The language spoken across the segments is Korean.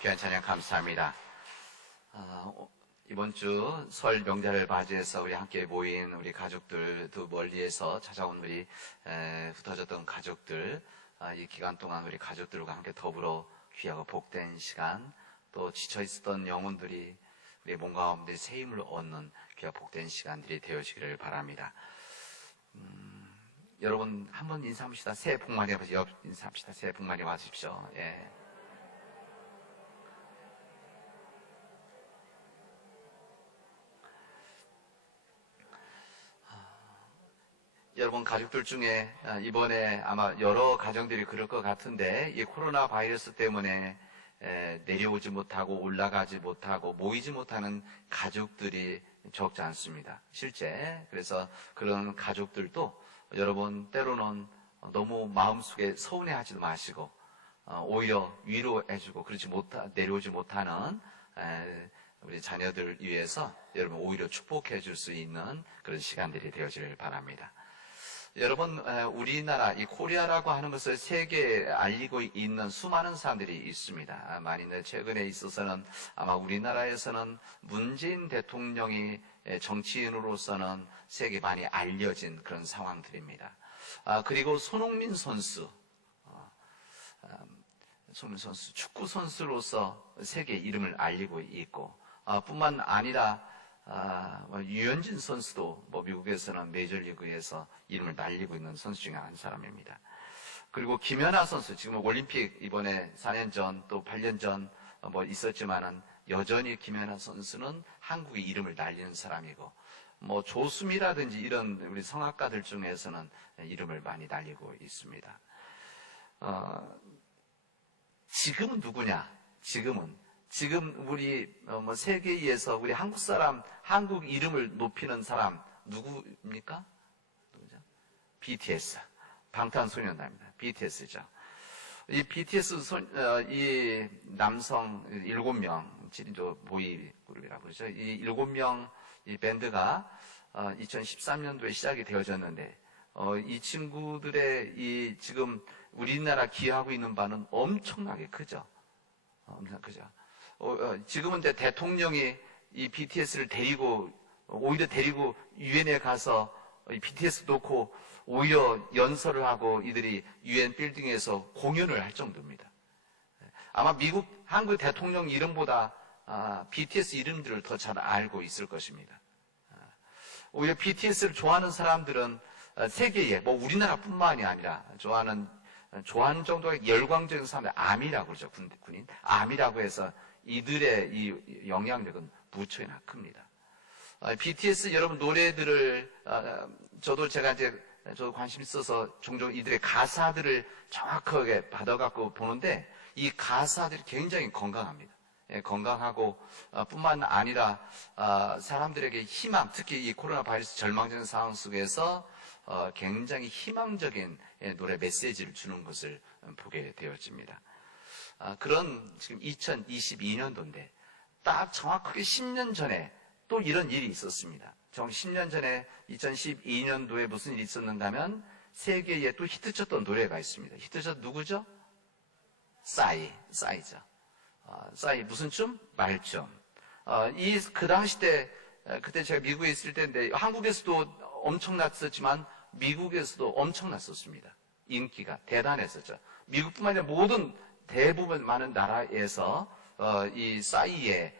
귀한 찬양 감사합니다. 이번 주 설 명절을 맞이해서 우리 함께 모인 우리 가족들, 또 멀리에서 찾아온 우리 흩어졌던 가족들, 이 기간 동안 우리 가족들과 함께 더불어 귀하고 복된 시간, 또 지쳐있었던 영혼들이 우리 몸 가운데 새 힘을 얻는 귀하고 복된 시간들이 되어지기를 바랍니다. 여러분 한번 인사합시다. 새해 복 많이 받으십시오. 인사합시다. 새해 복 많이 받으십시오. 예. 여러분 가족들 중에 이번에 아마 여러 가정들이 그럴 것 같은데 이 코로나 바이러스 때문에 내려오지 못하고 올라가지 못하고 모이지 못하는 가족들이 적지 않습니다. 실제 그래서 그런 가족들도 여러분 때로는 너무 마음속에 서운해하지도 마시고 오히려 위로해주고 내려오지 못하는 우리 자녀들 위해서 여러분 오히려 축복해 줄 수 있는 그런 시간들이 되어지길 바랍니다. 여러분 우리나라 이 코리아라고 하는 것을 세계에 알리고 있는 수많은 사람들이 있습니다. 만일 최근에 있어서는 아마 우리나라에서는 문재인 대통령이 정치인으로서는 세계에 많이 알려진 그런 상황들입니다. 그리고 손흥민 선수 축구 선수로서 세계 이름을 알리고 있고 뿐만 아니라 유현진 선수도 미국에서는 메이저리그에서 이름을 날리고 있는 선수 중에 한 사람입니다. 그리고 김연아 선수, 지금 올림픽 이번에 4년 전 또 8년 전 있었지만은 여전히 김연아 선수는 한국의 이름을 날리는 사람이고, 조수미라든지 이런 우리 성악가들 중에서는 이름을 많이 날리고 있습니다. 지금은 누구냐? 지금 우리 세계에서 우리 한국 사람, 한국 이름을 높이는 사람 누구입니까? 누구죠? BTS, 방탄소년단입니다. BTS죠. 이 BTS 이 남성 7명 7인조 보이 그룹이라고 그러죠. 이 7명 이 밴드가 2013년도에 시작이 되어졌는데 이 친구들의 이 지금 우리나라 기여하고 있는 바는 엄청나게 크죠. 엄청 크죠. 지금은 대통령이 이 BTS를 오히려 데리고 유엔에 가서 이 BTS 놓고 오히려 연설을 하고 이들이 유엔 빌딩에서 공연을 할 정도입니다. 아마 한국 대통령 이름보다 BTS 이름들을 더 잘 알고 있을 것입니다. 오히려 BTS를 좋아하는 사람들은 세계에 우리나라뿐만이 아니라 좋아하는 정도의 열광적인 사람들, 아미라고 그러죠. 군인. 아미라고 해서 이들의 이 영향력은 무척이나 큽니다. BTS 여러분 노래들을, 저도 관심 있어서 종종 이들의 가사들을 정확하게 받아갖고 보는데 이 가사들이 굉장히 건강합니다. 건강하고, 뿐만 아니라, 사람들에게 희망, 특히 이 코로나 바이러스 절망적인 상황 속에서 굉장히 희망적인 노래 메시지를 주는 것을 보게 되어집니다. 그런 지금 2022년도인데 딱 정확하게 10년 전에 또 이런 일이 있었습니다. 10년 전에 2012년도에 무슨 일이 있었는가 하면 세계에 또 히트쳤던 노래가 있습니다. 히트쳤 누구죠? 싸이죠. 싸이 무슨 춤? 말춤. 그 당시 때 그때 제가 미국에 있을 때인데 한국에서도 엄청났었지만 미국에서도 엄청났었습니다. 인기가 대단했었죠. 미국뿐만 아니라 대부분 많은 나라에서 이 싸이의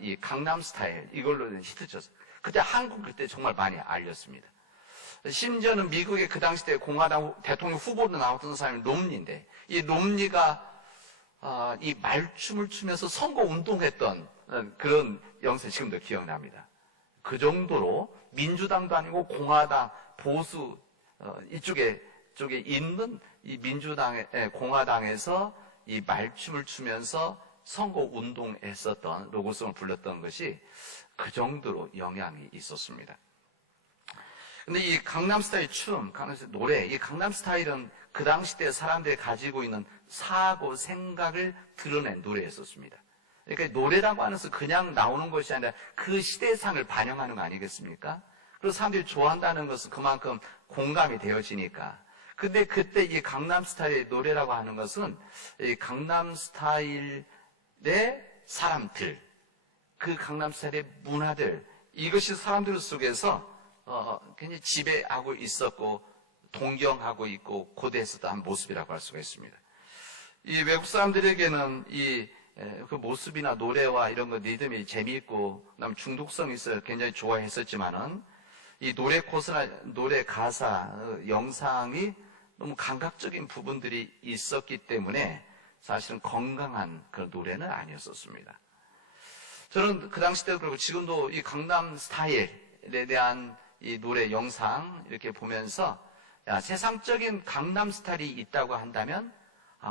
이 강남 스타일 이걸로 히트쳤어요. 그때 정말 많이 알렸습니다. 심지어는 미국의 그 당시 때 공화당 대통령 후보로 나왔던 사람이 롬니인데 이 롬니가 이 말춤을 추면서 선거 운동했던 그런 영상이 지금도 기억납니다. 그 정도로 민주당도 아니고 공화당 보수 이쪽에 있는 이 공화당에서 이 말춤을 추면서 선거 운동했었던 로고송을 불렀던 것이 그 정도로 영향이 있었습니다. 근데 이 강남스타일 춤, 강남스타일 노래, 이 강남스타일은 그 당시 때 사람들이 가지고 있는 사고, 생각을 드러낸 노래였었습니다. 그러니까 노래라고 하는 것은 그냥 나오는 것이 아니라 그 시대상을 반영하는 거 아니겠습니까? 그리고 사람들이 좋아한다는 것은 그만큼 공감이 되어지니까. 근데 그때 이 강남스타일 노래라고 하는 것은 이 강남스타일 사람들, 그 강남스타일의 문화들, 이것이 사람들 속에서 굉장히 지배하고 있었고 동경하고 있고 고대했었던 모습이라고 할 수가 있습니다. 이 외국 사람들에게는 그 모습이나 노래와 이런 거 리듬이 재미있고 그다음 중독성이 있어 굉장히 좋아했었지만은 이 노래 코스나 노래 가사 영상이 너무 감각적인 부분들이 있었기 때문에 사실은 건강한 그런 노래는 아니었었습니다. 저는 그 당시 때도 그렇고 지금도 이 강남 스타일에 대한 이 노래 영상 이렇게 보면서 세상적인 강남 스타일이 있다고 한다면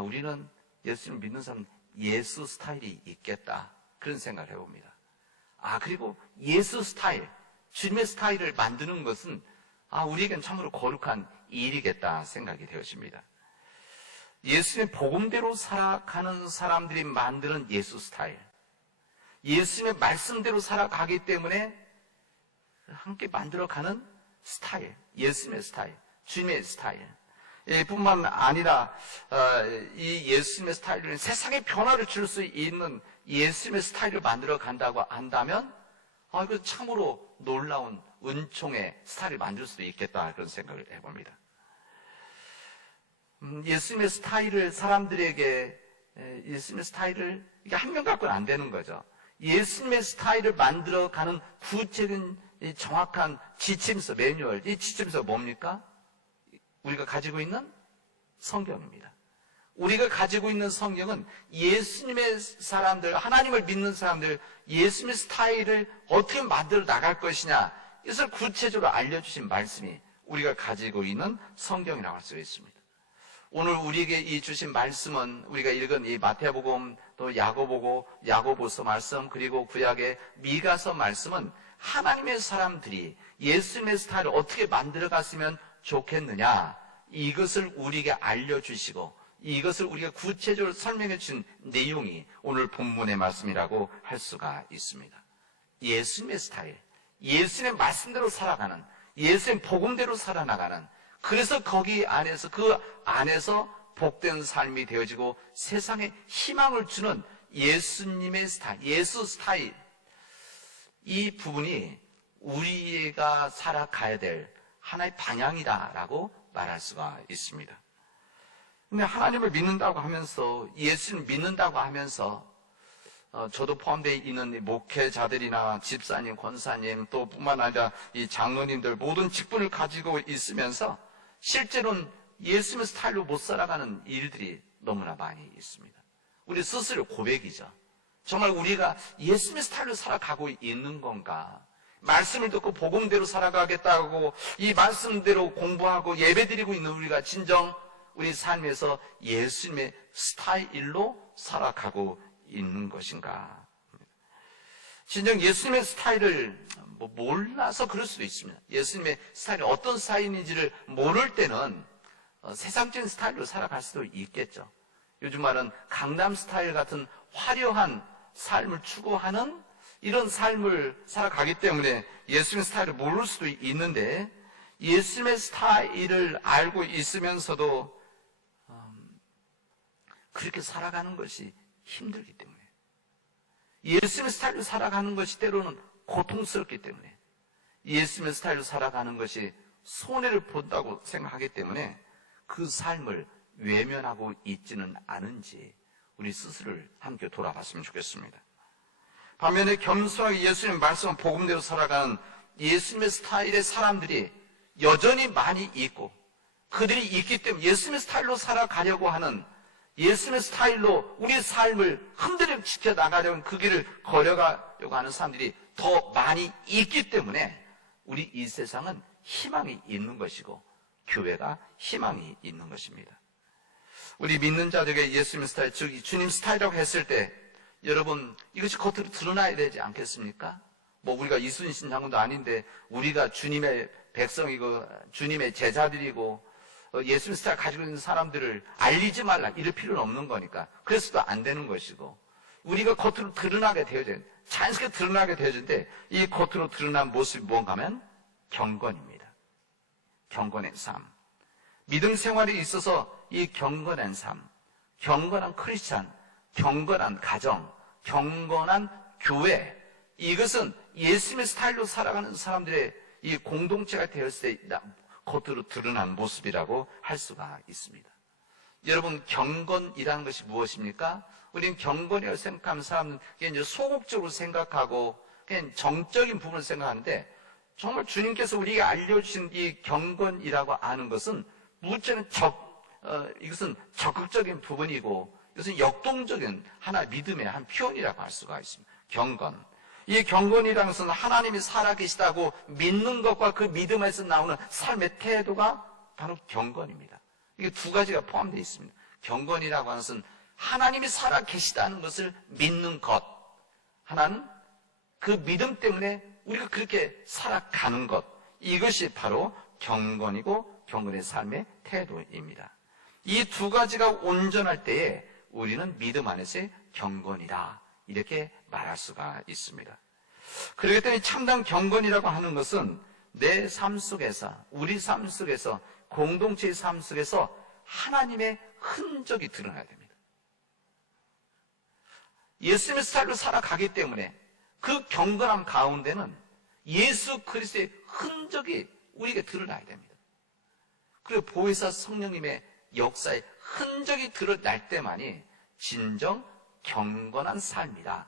우리는 예수님 믿는 사람 예수 스타일이 있겠다 그런 생각을 해봅니다. 그리고 예수 스타일, 주님의 스타일을 만드는 것은 우리에겐 참으로 거룩한 일이겠다 생각이 되어집니다. 예수님의 복음대로 살아가는 사람들이 만드는 예수 스타일, 예수님의 말씀대로 살아가기 때문에 함께 만들어가는 스타일, 예수님의 스타일, 주님의 스타일 뿐만 아니라 이 예수님의 스타일은 세상에 변화를 줄 수 있는 예수님의 스타일을 만들어 간다고 한다면 이거 참으로 놀라운 은총의 스타일을 만들 수도 있겠다 그런 생각을 해봅니다. 예수님의 스타일을 사람들에게 예수님의 스타일을 이게 한 명 갖고는 안 되는 거죠. 예수님의 스타일을 만들어가는 구체적인 정확한 지침서, 매뉴얼, 이 지침서가 뭡니까? 우리가 가지고 있는 성경입니다. 우리가 가지고 있는 성경은 예수님의 사람들, 하나님을 믿는 사람들, 예수님의 스타일을 어떻게 만들어 나갈 것이냐, 이것을 구체적으로 알려주신 말씀이 우리가 가지고 있는 성경이라고 할 수 있습니다. 오늘 우리에게 이 주신 말씀은 우리가 읽은 이 마태복음, 또 야고보서 말씀, 그리고 구약의 미가서 말씀은 하나님의 사람들이 예수님의 스타일을 어떻게 만들어갔으면 좋겠느냐, 이것을 우리에게 알려주시고 이것을 우리가 구체적으로 설명해 준 내용이 오늘 본문의 말씀이라고 할 수가 있습니다. 예수님의 스타일, 예수님의 말씀대로 살아가는, 예수님의 복음대로 살아나가는, 그래서 거기 안에서 그 안에서 복된 삶이 되어지고 세상에 희망을 주는 예수님의 스타일, 예수 스타일, 이 부분이 우리가 살아가야 될 하나의 방향이다라고 말할 수가 있습니다. 근데 하나님을 믿는다고 하면서, 예수를 믿는다고 하면서 저도 포함되어 있는 목회자들이나 집사님, 권사님, 또 뿐만 아니라 이 장로님들 모든 직분을 가지고 있으면서 실제로는 예수님의 스타일로 못 살아가는 일들이 너무나 많이 있습니다. 우리 스스로 고백이죠. 정말 우리가 예수님의 스타일로 살아가고 있는 건가? 말씀을 듣고 복음대로 살아가겠다고 이 말씀대로 공부하고 예배드리고 있는 우리가 진정 우리 삶에서 예수님의 스타일로 살아가고 있는 것인가? 진정 예수님의 스타일을 몰라서 그럴 수도 있습니다. 예수님의 스타일이 어떤 스타일인지를 모를 때는 세상적인 스타일로 살아갈 수도 있겠죠. 요즘 말은 강남 스타일 같은 화려한 삶을 추구하는 이런 삶을 살아가기 때문에 예수님의 스타일을 모를 수도 있는데, 예수님의 스타일을 알고 있으면서도 그렇게 살아가는 것이 힘들기 때문에, 예수님의 스타일로 살아가는 것이 때로는 고통스럽기 때문에, 예수님의 스타일로 살아가는 것이 손해를 본다고 생각하기 때문에 그 삶을 외면하고 있지는 않은지 우리 스스로를 함께 돌아봤으면 좋겠습니다. 반면에 겸손하게 예수님의 말씀 복음대로 살아가는 예수님의 스타일의 사람들이 여전히 많이 있고, 그들이 있기 때문에 예수님의 스타일로 살아가려고 하는, 예수님의 스타일로 우리의 삶을 흔들어 지켜나가려는 그 길을 걸어가려고 하는 사람들이 더 많이 있기 때문에 우리 이 세상은 희망이 있는 것이고 교회가 희망이 있는 것입니다. 우리 믿는 자들에게 예수님의 스타일, 즉 주님 스타일이라고 했을 때 여러분 이것이 겉으로 드러나야 되지 않겠습니까? 우리가 이순신 장군도 아닌데 우리가 주님의 백성이고 주님의 제자들이고 예수님 스타일 가지고 있는 사람들을 알리지 말라 이럴 필요는 없는 거니까 그래서도 안 되는 것이고, 우리가 겉으로 드러나게 되어져야 돼. 자연스럽게 드러나게 되어지는데 이 겉으로 드러난 모습이 뭔가 하면 경건입니다. 경건의 삶, 믿음 생활에 있어서 이 경건한 삶, 경건한 크리스찬, 경건한 가정, 경건한 교회, 이것은 예수님의 스타일로 살아가는 사람들의 이 공동체가 되었을 때 겉으로 드러난 모습이라고 할 수가 있습니다. 여러분, 경건이라는 것이 무엇입니까? 우리는 경건이라고 생각하는 사람은 이제 소극적으로 생각하고 그냥 정적인 부분을 생각하는데, 정말 주님께서 우리에게 알려주신 이 경건이라고 하는 것은 무엇처럼 이것은 적극적인 부분이고, 이것은 역동적인 하나의 믿음의 한 표현이라고 할 수가 있습니다. 경건. 이 경건이라는 것은 하나님이 살아계시다고 믿는 것과 그 믿음에서 나오는 삶의 태도가 바로 경건입니다. 이게 두 가지가 포함되어 있습니다. 경건이라고 하는 것은 하나님이 살아계시다는 것을 믿는 것. 하나는 그 믿음 때문에 우리가 그렇게 살아가는 것. 이것이 바로 경건이고 경건의 삶의 태도입니다. 이 두 가지가 온전할 때에 우리는 믿음 안에서의 경건이다, 이렇게 말할 수가 있습니다. 그렇기 때문에 참된 경건이라고 하는 것은 내 삶 속에서, 우리 삶 속에서, 공동체의 삶 속에서 하나님의 흔적이 드러나야 됩니다. 예수님의 스타일로 살아가기 때문에 그 경건함 가운데는 예수 그리스도의 흔적이 우리에게 드러나야 됩니다. 그리고 보혜사 성령님의 역사의 흔적이 드러날 때만이 진정 경건한 삶이다,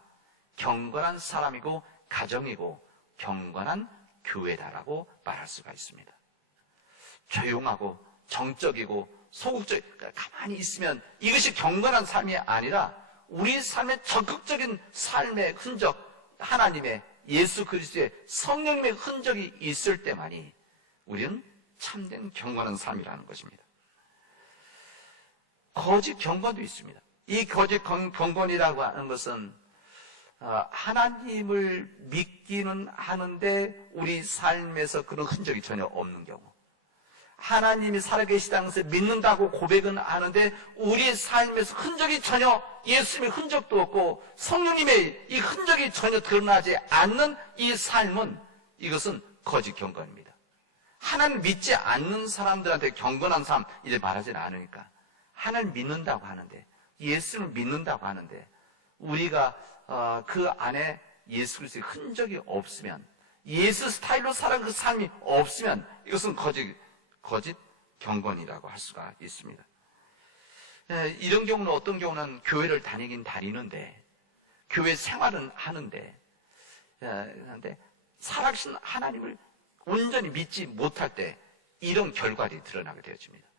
경건한 사람이고 가정이고 경건한 교회다라고 말할 수가 있습니다. 조용하고 정적이고 소극적, 가만히 있으면 이것이 경건한 삶이 아니라 우리 삶의 적극적인 삶의 흔적, 하나님의 예수 그리스도의 성령님의 흔적이 있을 때만이 우리는 참된 경건한 삶이라는 것입니다. 거짓 경건도 있습니다. 이 거짓 경건이라고 하는 것은 하나님을 믿기는 하는데 우리 삶에서 그런 흔적이 전혀 없는 경우, 하나님이 살아계시다는 것을 믿는다고 고백은 하는데 우리의 삶에서 흔적이 전혀, 예수님의 흔적도 없고 성령님의 이 흔적이 전혀 드러나지 않는 이 삶은, 이것은 거짓 경건입니다. 하나님 믿지 않는 사람들한테 경건한 삶 이제 말하지는 않으니까, 하나님 믿는다고 하는데, 예수를 믿는다고 하는데 우리가 그 안에 예수 그리스도의 흔적이 없으면, 예수 스타일로 살아가는 그 삶이 없으면 이것은 거짓 경건이라고 할 수가 있습니다. 이런 경우는, 어떤 경우는 교회를 다니긴 다니는데, 교회 생활은 하는데 살아계신 하나님을 온전히 믿지 못할 때 이런 결과들이 드러나게 되어집니다.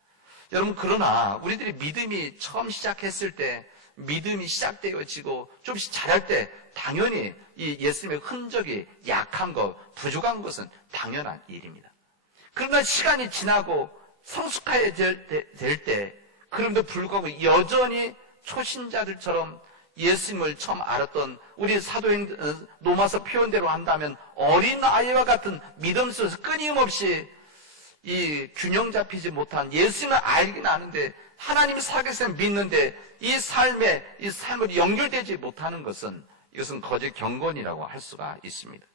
여러분, 그러나 우리들이 믿음이 처음 시작했을 때, 믿음이 시작되어지고 좀씩 자랄 때 당연히 이 예수님의 흔적이 약한 것, 부족한 것은 당연한 일입니다. 그러나 시간이 지나고 성숙해질 때, 그럼에도 불구하고 여전히 초신자들처럼 예수님을 처음 알았던 우리 사도행 로마서 표현대로 한다면 어린 아이와 같은 믿음 속에서 끊임없이 이 균형 잡히지 못한, 예수님을 알긴 아는데 하나님이 살아계시는 믿는데 이 삶을 연결되지 못하는 것은, 이것은 거짓 경건이라고 할 수가 있습니다.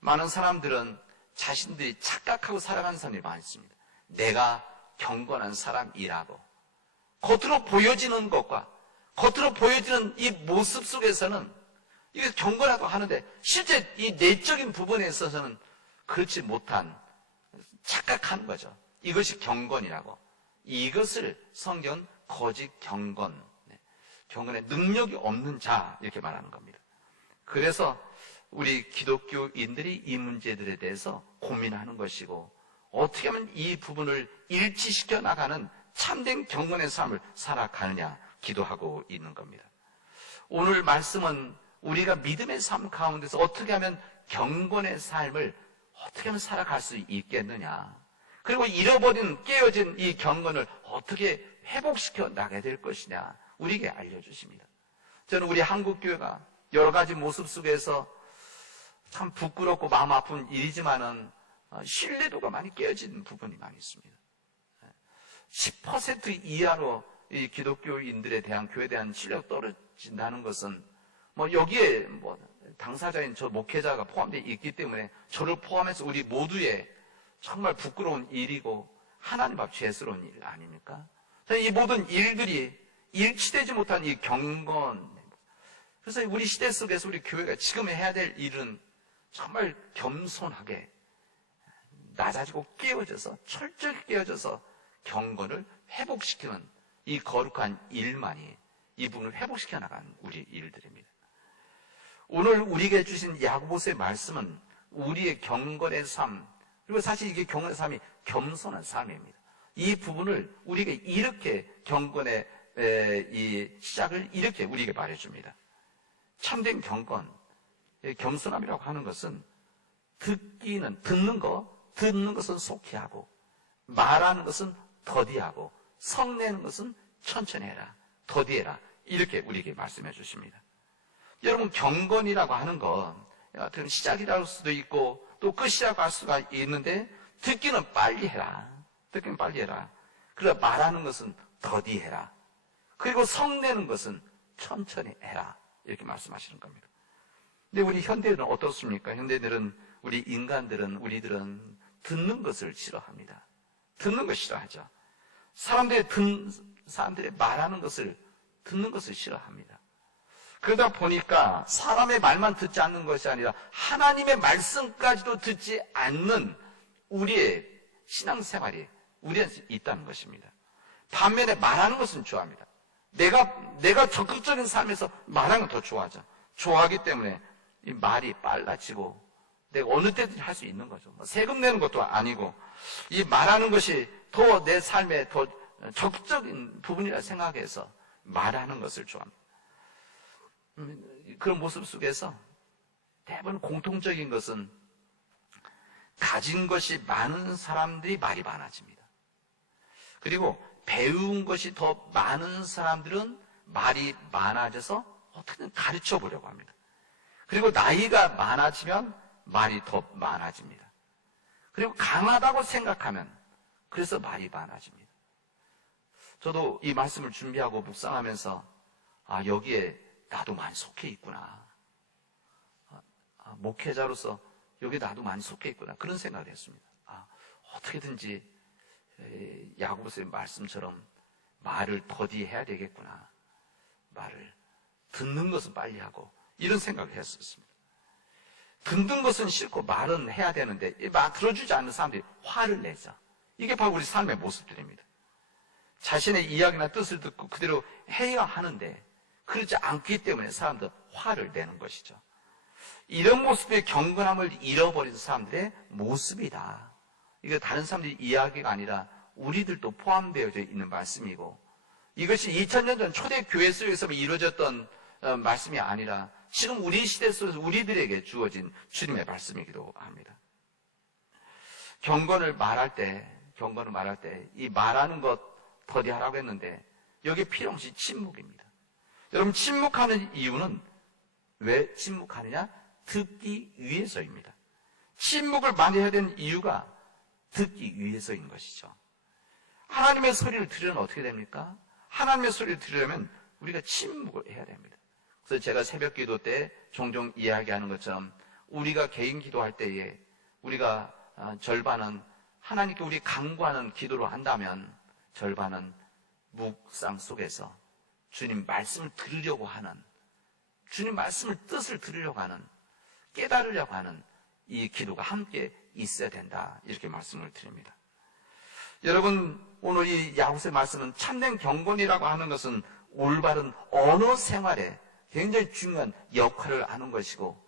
많은 사람들은 자신들이 착각하고 살아가는 사람이 많습니다. 내가 경건한 사람이라고 겉으로 보여지는 것과 겉으로 보여지는 이 모습 속에서는 이게 경건하다고 하는데 실제 이 내적인 부분에 있어서는 그렇지 못한, 착각하는 거죠. 이것이 경건이라고. 이것을 성경은 거짓 경건, 경건의 능력이 없는 자, 이렇게 말하는 겁니다. 그래서 우리 기독교인들이 이 문제들에 대해서 고민하는 것이고, 어떻게 하면 이 부분을 일치시켜 나가는 참된 경건의 삶을 살아가느냐 기도하고 있는 겁니다. 오늘 말씀은 우리가 믿음의 삶 가운데서 어떻게 하면 경건의 삶을 어떻게 하면 살아갈 수 있겠느냐, 그리고 잃어버린, 깨어진 이 경건을 어떻게 회복시켜 나가야 될 것이냐 우리에게 알려주십니다. 저는 우리 한국교회가 여러 가지 모습 속에서 참 부끄럽고 마음 아픈 일이지만은 신뢰도가 많이 깨어진 부분이 많이 있습니다. 10% 이하로 이 기독교인들에 대한, 교회에 대한 신뢰가 떨어진다는 것은 여기에 당사자인 저 목회자가 포함되어 있기 때문에 저를 포함해서 우리 모두의 정말 부끄러운 일이고 하나님 앞 죄스러운 일 아닙니까? 이 모든 일들이 일치되지 못한 이 경건, 그래서 우리 시대 속에서 우리 교회가 지금 해야 될 일은 정말 겸손하게 낮아지고 깨어져서 철저히 깨어져서 경건을 회복시키는 이 거룩한 일만이 이 부분을 회복시켜 나가는 우리 일들입니다. 오늘 우리에게 주신 야고보서의 말씀은 우리의 경건의 삶, 그리고 사실 이게 경건의 삶이 겸손한 삶입니다. 이 부분을 우리에게 이렇게 경건의 이 시작을 이렇게 우리에게 말해줍니다. 참된 경건, 겸손함이라고 하는 것은 듣는 것은 속히 하고, 말하는 것은 더디하고, 성내는 것은 천천히 해라, 더디해라, 이렇게 우리에게 말씀해 주십니다. 여러분, 경건이라고 하는 건 시작이라고 할 수도 있고 또 끝이라고 할 수가 있는데, 듣기는 빨리 해라, 듣기는 빨리 해라, 그리고 말하는 것은 더디해라, 그리고 성내는 것은 천천히 해라, 이렇게 말씀하시는 겁니다. 근데 우리 현대인은 어떻습니까? 현대인들은, 우리들은 듣는 것을 싫어합니다. 듣는 것 싫어하죠. 사람들이 말하는 것을, 듣는 것을 싫어합니다. 그러다 보니까 사람의 말만 듣지 않는 것이 아니라 하나님의 말씀까지도 듣지 않는 우리의 신앙생활이 우리한테 있다는 것입니다. 반면에 말하는 것은 좋아합니다. 내가 적극적인 삶에서 말하는 걸 더 좋아하죠. 좋아하기 때문에 이 말이 빨라지고 내가 어느 때든지 할 수 있는 거죠. 세금 내는 것도 아니고 이 말하는 것이 더 내 삶에 더 적극적인 부분이라 생각해서 말하는 것을 좋아합니다. 그런 모습 속에서 대부분 공통적인 것은 가진 것이 많은 사람들이 말이 많아집니다. 그리고 배운 것이 더 많은 사람들은 말이 많아져서 어떻게든 가르쳐 보려고 합니다. 그리고 나이가 많아지면 말이 더 많아집니다. 그리고 강하다고 생각하면 그래서 말이 많아집니다. 저도 이 말씀을 준비하고 묵상하면서 여기에 나도 많이 속해 있구나. 목회자로서 여기 나도 많이 속해 있구나. 그런 생각을 했습니다. 어떻게든지 야고보서의 말씀처럼 말을 더디해야 되겠구나. 말을 듣는 것은 빨리 하고, 이런 생각을 했었습니다. 듣는 것은 싫고 말은 해야 되는데 말 들어주지 않는 사람들이 화를 내죠. 이게 바로 우리 삶의 모습들입니다. 자신의 이야기나 뜻을 듣고 그대로 해야 하는데 그렇지 않기 때문에 사람들 화를 내는 것이죠. 이런 모습의 경건함을 잃어버린 사람들의 모습이다. 이게 다른 사람들의 이야기가 아니라 우리들도 포함되어 있는 말씀이고, 이것이 2000년 전 초대 교회 속에서 이루어졌던 말씀이 아니라 지금 우리 시대 속에서 우리들에게 주어진 주님의 말씀이기도 합니다. 경건을 말할 때 이 말하는 것 더디하라고 했는데 여기 필요 없이 침묵입니다. 여러분, 침묵하는 이유는 왜 침묵하느냐? 듣기 위해서입니다. 침묵을 많이 해야 되는 이유가 듣기 위해서인 것이죠. 하나님의 소리를 들으려면 어떻게 됩니까? 하나님의 소리를 들으려면 우리가 침묵을 해야 됩니다. 그래서 제가 새벽 기도 때 종종 이야기하는 것처럼 우리가 개인 기도할 때에 우리가 절반은 하나님께 우리 간구하는 기도로 한다면 절반은 묵상 속에서 주님 말씀을 들으려고 하는, 주님 말씀을 뜻을 들으려고 하는, 깨달으려고 하는 이 기도가 함께 있어야 된다, 이렇게 말씀을 드립니다. 여러분, 오늘 이 야고보서의 말씀은 참된 경건이라고 하는 것은 올바른 언어 생활에 굉장히 중요한 역할을 하는 것이고,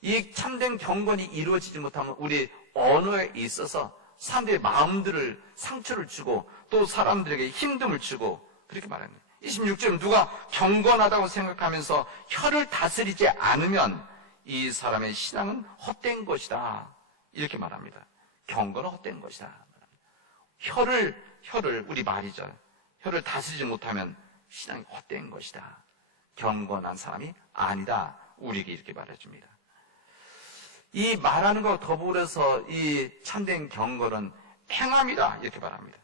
이 참된 경건이 이루어지지 못하면 우리 언어에 있어서 사람들의 마음들을 상처를 주고 또 사람들에게 힘듦을 주고, 그렇게 말합니다. 26절은 누가 경건하다고 생각하면서 혀를 다스리지 않으면 이 사람의 신앙은 헛된 것이다, 이렇게 말합니다. 경건은 헛된 것이다. 혀를 우리 말이죠. 혀를 다스리지 못하면 신앙이 헛된 것이다. 경건한 사람이 아니다, 우리에게 이렇게 말해줍니다. 이 말하는 것 더불어서 이 참된 경건은 행함이다, 이렇게 말합니다.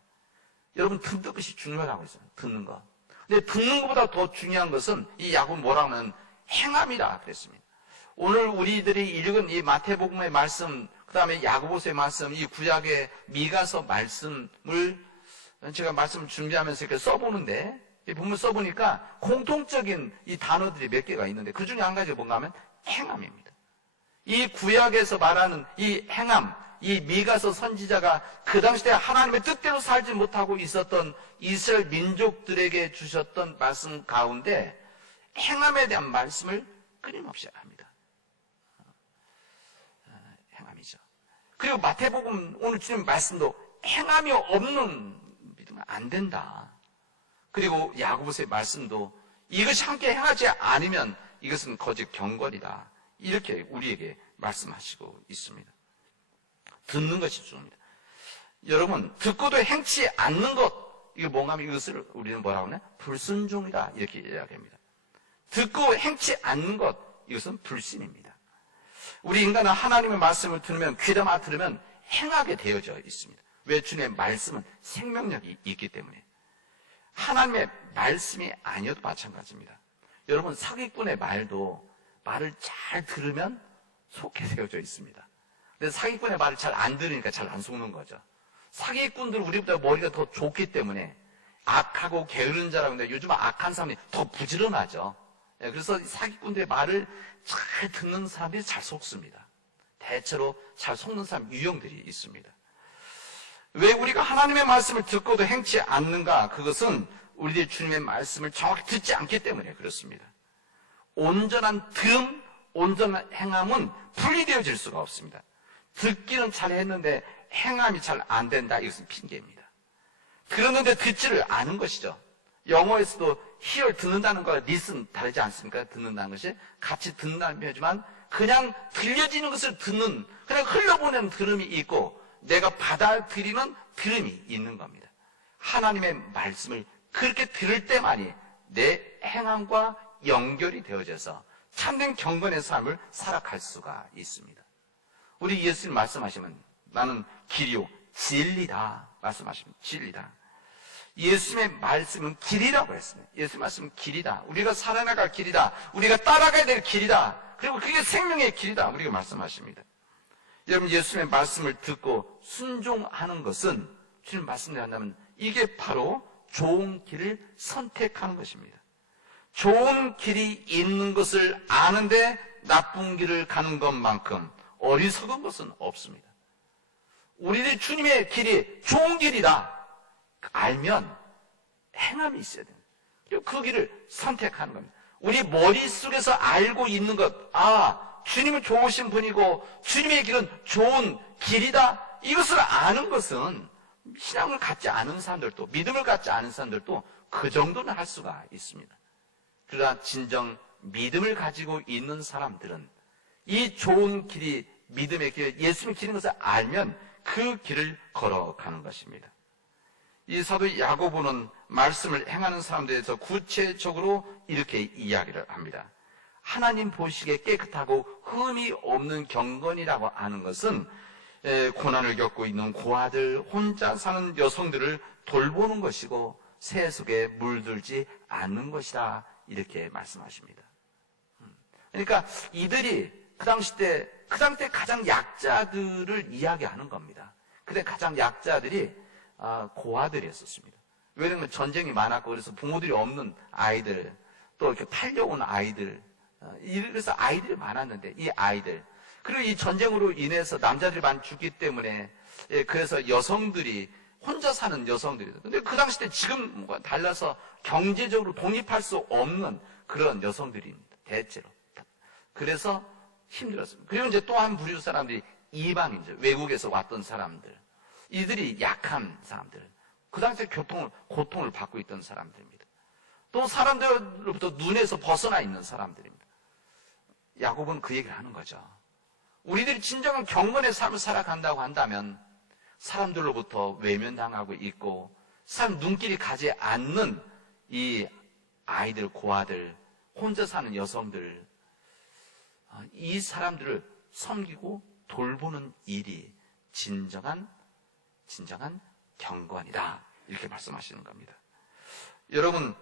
여러분, 듣는 것이 중요하다고 했어요. 듣는 것. 근데 듣는 것보다 더 중요한 것은 이 야고보는 뭐라고 하면 행함이다 그랬습니다. 오늘 우리들이 읽은 이 마태복음의 말씀, 그 다음에 야고보서의 말씀, 이 구약의 미가서 말씀을 제가 말씀을 준비하면서 이렇게 써보는데 이 본문 써보니까 공통적인 이 단어들이 몇 개가 있는데 그 중에 한 가지가 뭔가 하면 행함입니다. 이 구약에서 말하는 이 행함, 이 미가서 선지자가 그 당시 때 하나님의 뜻대로 살지 못하고 있었던 이스라엘 민족들에게 주셨던 말씀 가운데 행함에 대한 말씀을 끊임없이 합니다. 행함이죠. 그리고 마태복음 오늘 주님 말씀도 행함이 없는 믿으면 안 된다. 그리고 야고보서의 말씀도 이것이 함께 행하지 않으면 이것은 거짓 경건이다. 이렇게 우리에게 말씀하시고 있습니다. 듣는 것이 중요합니다. 여러분, 듣고도 행치 않는 것, 이게 뭔가 하면 이것을 우리는 뭐라고 하냐? 불순종이다. 이렇게 이야기합니다. 듣고 행치 않는 것, 이것은 불신입니다. 우리 인간은 하나님의 말씀을 들으면, 귀담아 들으면 행하게 되어져 있습니다. 왜? 주님의 말씀은 생명력이 있기 때문에. 하나님의 말씀이 아니어도 마찬가지입니다. 여러분, 사기꾼의 말을 잘 들으면 속게 되어져 있습니다. 근데 사기꾼의 말을 잘 안 들으니까 잘 안 속는 거죠. 사기꾼들은 우리보다 머리가 더 좋기 때문에 악하고 게으른 자라고 하는데 요즘 악한 사람이 더 부지런하죠. 그래서 사기꾼들의 말을 잘 듣는 사람들이 잘 속습니다. 대체로 잘 속는 사람 유형들이 있습니다. 왜 우리가 하나님의 말씀을 듣고도 행치 않는가? 그것은 우리들이 주님의 말씀을 정확히 듣지 않기 때문에 그렇습니다. 온전한 들음, 온전한 행함은 분리되어질 수가 없습니다. 듣기는 잘 했는데 행함이 잘 안 된다. 이것은 핑계입니다. 들었는데 듣지를 않은 것이죠. 영어에서도 hear, 듣는다는 거와 listen 다르지 않습니까? 듣는다는 것이 같이 듣는다는 표현이지만 그냥 들려지는 것을 듣는, 그냥 흘러보내는 들음이 있고 내가 받아들이는 들음이 있는 겁니다. 하나님의 말씀을 그렇게 들을 때만이 내 행함과 연결이 되어져서 참된 경건의 삶을 살아갈 수가 있습니다. 우리 예수님 말씀하시면 나는 길이요 진리다 말씀하시면 진리다. 예수님의 말씀은 길이라고 했습니다. 예수님의 말씀은 길이다. 우리가 살아나갈 길이다. 우리가 따라가야 될 길이다. 그리고 그게 생명의 길이다. 우리가 말씀하십니다. 여러분, 예수님의 말씀을 듣고 순종하는 것은 주님 말씀대로 한다면 이게 바로 좋은 길을 선택하는 것입니다. 좋은 길이 있는 것을 아는데 나쁜 길을 가는 것만큼 어리석은 것은 없습니다. 우리들 주님의 길이 좋은 길이다 알면 행함이 있어야 됩니다. 그리고 그 길을 선택하는 겁니다. 우리 머릿속에서 알고 있는 것, 주님은 좋으신 분이고 주님의 길은 좋은 길이다, 이것을 아는 것은 신앙을 갖지 않은 사람들도, 믿음을 갖지 않은 사람들도 그 정도는 할 수가 있습니다. 그러나 진정 믿음을 가지고 있는 사람들은 이 좋은 길이 믿음의 길, 예수님의 길인 것을 알면 그 길을 걸어가는 것입니다. 이 사도 야고보는 말씀을 행하는 사람들에 대해서 구체적으로 이렇게 이야기를 합니다. 하나님 보시기에 깨끗하고 흠이 없는 경건이라고 하는 것은 고난을 겪고 있는 고아들, 혼자 사는 여성들을 돌보는 것이고 세속에 물들지 않는 것이다, 이렇게 말씀하십니다. 그러니까 이들이 그 당시 때 가장 약자들을 이야기하는 겁니다. 그때 가장 약자들이 고아들이었습니다. 왜냐하면 전쟁이 많았고 그래서 부모들이 없는 아이들, 또 이렇게 팔려온 아이들, 그래서 아이들이 많았는데 이 아이들, 그리고 이 전쟁으로 인해서 남자들이 많이 죽기 때문에 그래서 여성들이 혼자 사는 여성들이, 근데 그 당시 때 지금과 달라서 경제적으로 독립할 수 없는 그런 여성들입니다. 대체로. 그래서 힘들었습니다. 그리고 이제 또 한 부류 사람들이 이방인들, 외국에서 왔던 사람들, 이들이 약한 사람들, 그 당시에 고통을 받고 있던 사람들입니다. 또 사람들로부터 눈에서 벗어나 있는 사람들입니다. 야고보는 그 얘기를 하는 거죠. 우리들이 진정한 경건의 삶을 살아간다고 한다면 사람들로부터 외면당하고 있고 사람 눈길이 가지 않는 이 아이들, 고아들, 혼자 사는 여성들, 이 사람들을 섬기고 돌보는 일이 진정한 경건이다, 이렇게 말씀하시는 겁니다. 여러분,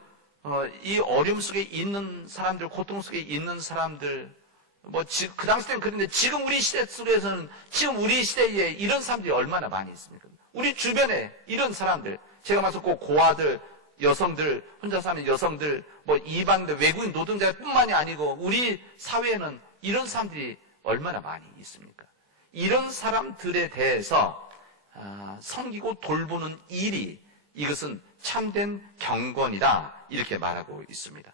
이 어려움 속에 있는 사람들, 고통 속에 있는 사람들, 그 당시 때는 그런데 지금 우리 시대 속에서는, 지금 우리 시대에 이런 사람들이 얼마나 많이 있습니까? 우리 주변에 이런 사람들, 제가 말씀 꼭 고아들, 여성들, 혼자 사는 여성들, 뭐 이방인들, 외국인 노동자뿐만이 아니고 우리 사회에는 이런 사람들이 얼마나 많이 있습니까? 이런 사람들에 대해서 섬기고 돌보는 일이 이것은 참된 경건이다 이렇게 말하고 있습니다.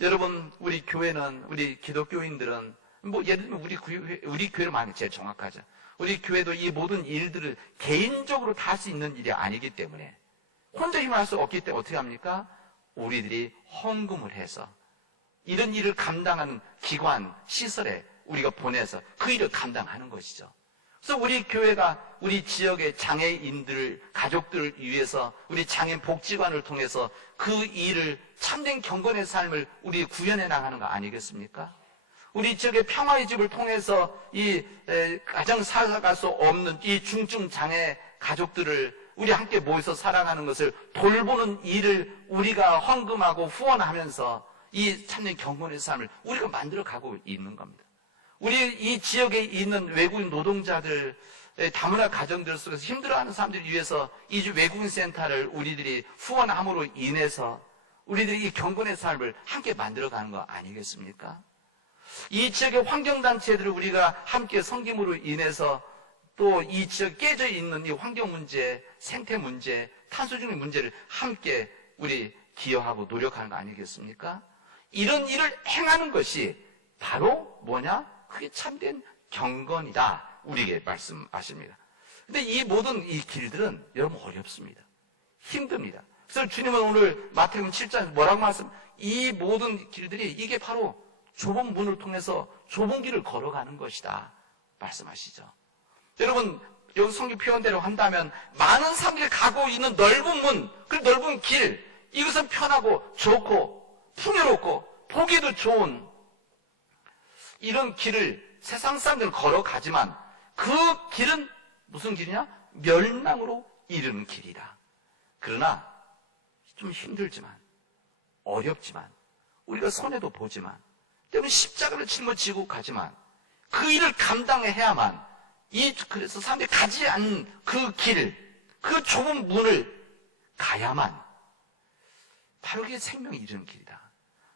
여러분, 우리 교회는, 우리 기독교인들은 뭐 예를 들면 우리 교회를 말하는 게 제일 정확하죠. 우리 교회도 이 모든 일들을 개인적으로 다 할 수 있는 일이 아니기 때문에 혼자 힘을 할 수 없기 때문에 어떻게 합니까? 우리들이 헌금을 해서 이런 일을 감당하는 기관, 시설에 우리가 보내서 그 일을 감당하는 것이죠. 그래서 우리 교회가 우리 지역의 장애인들, 가족들을 위해서 우리 장애인 복지관을 통해서 그 일을 참된 경건의 삶을 우리 구현해 나가는 거 아니겠습니까? 우리 지역의 평화의 집을 통해서 이 가정 살아갈 수 없는 이 중증 장애 가족들을 우리 함께 모여서 살아가는 것을 돌보는 일을 우리가 헌금하고 후원하면서 이 참된 경건의 삶을 우리가 만들어가고 있는 겁니다. 우리 이 지역에 있는 외국인 노동자들, 다문화 가정들 속에서 힘들어하는 사람들을 위해서 이 외국인 센터를 우리들이 후원함으로 인해서 우리들이 이 경건의 삶을 함께 만들어가는 거 아니겠습니까? 이 지역의 환경단체들을 우리가 함께 섬김으로 인해서 또 이 지역에 깨져 있는 이 환경 문제, 생태 문제, 탄소 중립 문제를 함께 우리 기여하고 노력하는 거 아니겠습니까? 이런 일을 행하는 것이 바로 뭐냐? 그게 참된 경건이다. 우리에게 말씀하십니다. 근데 이 모든 이 길들은 여러분 어렵습니다. 힘듭니다. 그래서 주님은 오늘 마태복음 7장에서 뭐라고 이 모든 길들이 이게 바로 좁은 문을 통해서 좁은 길을 걸어가는 것이다. 말씀하시죠. 여러분, 여기 성경 표현대로 한다면 많은 사람들이 가고 있는 넓은 문, 그 넓은 길, 이것은 편하고 좋고 풍요롭고 보기도 좋은 이런 길을 세상 사람들은 걸어가지만 그 길은 무슨 길이냐? 멸망으로 이르는 길이다. 그러나 좀 힘들지만 어렵지만 우리가 손해도 보지만 때문에 십자가를 짊어지고 가지만 그 일을 감당해야만 그래서 사람들이 가지 않는 그 길, 그 좁은 문을 가야만 바로 그게 생명이 이르는 길이다.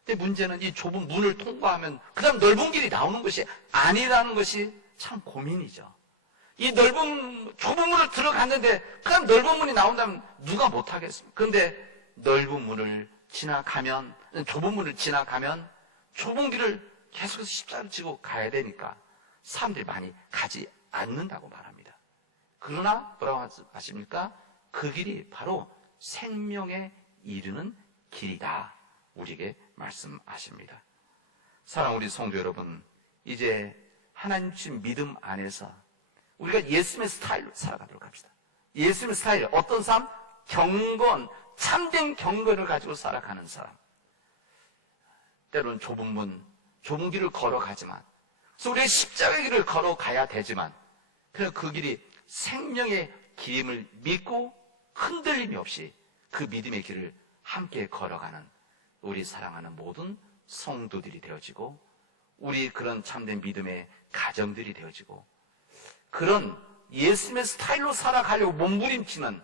근데 문제는 이 좁은 문을 통과하면 그 다음 넓은 길이 나오는 것이 아니라는 것이 참 고민이죠. 이 좁은 문을 들어갔는데 그 다음 넓은 문이 나온다면 누가 못하겠습니까? 그런데 넓은 문을 지나가면, 좁은 문을 지나가면 좁은 길을 계속해서 십자가를 지고 가야 되니까 사람들이 많이 가지 않는다고 말합니다. 그러나 뭐라고 하십니까? 그 길이 바로 생명에 이르는 길이다. 우리에게 말씀하십니다. 사랑하는 우리 성도 여러분, 이제 하나님 주신 믿음 안에서 우리가 예수님의 스타일로 살아가도록 합시다. 예수님의 스타일, 어떤 삶? 경건, 참된 경건을 가지고 살아가는 사람. 때로는 좁은 문, 좁은 길을 걸어가지만, 그래서 우리가 십자가의 길을 걸어가야 되지만, 그래서 그 길이 생명의 길임을 믿고 흔들림이 없이 그 믿음의 길을 함께 걸어가는 우리 사랑하는 모든 성도들이 되어지고, 우리 그런 참된 믿음의 가정들이 되어지고, 그런 예수님의 스타일로 살아가려고 몸부림치는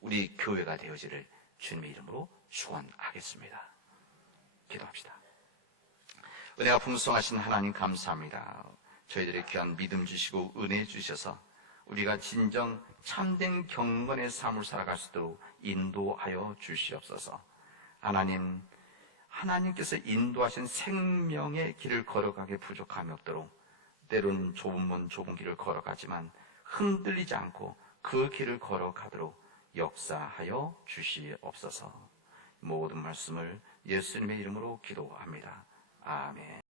우리 교회가 되어지를 주님의 이름으로 축원하겠습니다. 기도합시다. 은혜가 풍성하신 하나님 감사합니다. 저희들의 귀한 믿음 주시고 은혜 주셔서 우리가 진정 참된 경건의 삶을 살아갈 수 있도록 인도하여 주시옵소서. 하나님께서 인도하신 생명의 길을 걸어가게 부족함이 없도록 때로는 좁은 문, 좁은 길을 걸어가지만 흔들리지 않고 그 길을 걸어가도록 역사하여 주시옵소서. 모든 말씀을 예수님의 이름으로 기도합니다. 아멘.